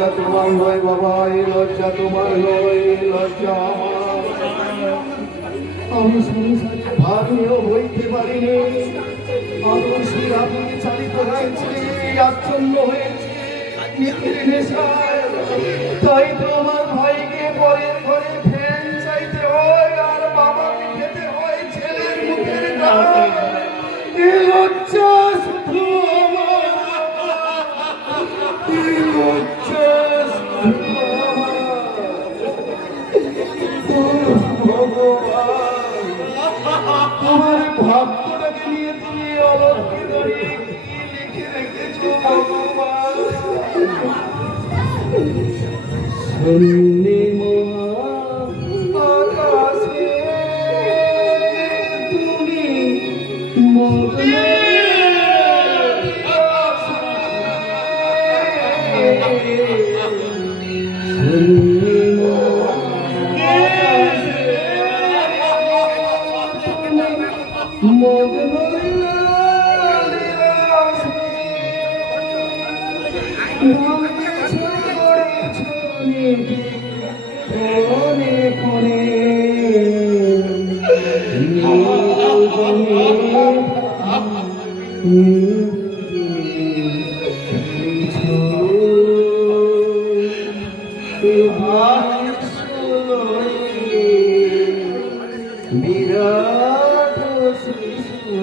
লজ্জা তোমার নয় বাবা, এই লজ্জা তোমার নয়, এই লজ্জা আমার। আমি সংসারে ভাগ্নেও হইতে পারিনি, আদর্শের আগুনে চালিত হয়েছে, আচ্ছন্ন হয়েছে নীতির নেশায়। তাই তো আমার ভাইকে পরের ঘরে ফ্যান চাইতে হয়, আর বাবাকে খেতে হয় ছেলের মুখের ডাল। এ লজ্জা শুধু আমার, এ লজ্জা শুধু ভগবান। আমার ভাগ্যটাকে নিয়ে তুমি অলক্ষে দাঁড়িয়ে কি লিখে রেখেছো ভগবান? শূন্যে আকাশে তুমি মগ্ন, মগ্ন বিরাট শিশু